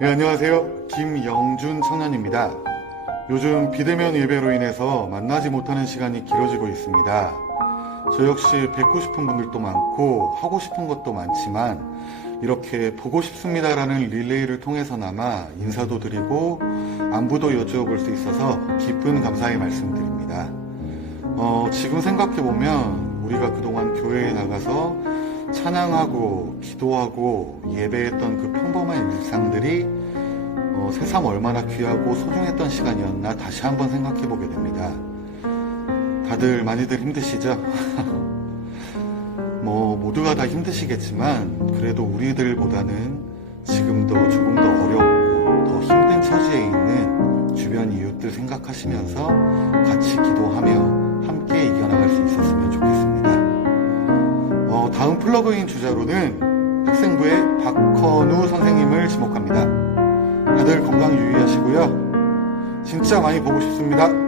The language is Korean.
네, 안녕하세요. 김영준 청년입니다. 요즘 비대면 예배로 인해서 만나지 못하는 시간이 길어지고 있습니다. 저 역시 뵙고 싶은 분들도 많고 하고 싶은 것도 많지만 이렇게 보고 싶습니다라는 릴레이를 통해서나마 인사도 드리고 안부도 여쭈어볼 수 있어서 기쁜 감사의 말씀드립니다. 어, 지금 생각해보면 우리가 그동안 교회에 나가서 찬양하고 기도하고 예배했던 그 평범한 일상들이 어, 새삼 얼마나 귀하고 소중했던 시간이었나 다시 한번 생각해 보게 됩니다. 다들 많이들 힘드시죠? 뭐 모두가 다 힘드시겠지만 그래도 우리들보다는 지금도 조금 더 어렵고 더 힘든 처지에 있는 주변 이웃들 생각하시면서 같이 기도하며 함께 이겨나갈 수 있었으면 좋겠습니다. 어, 다음 플러그인 주자로는 학생부의 박헌우 선생님을 지목합니다. 다들 건강 유의하시고요. 진짜 많이 보고 싶습니다.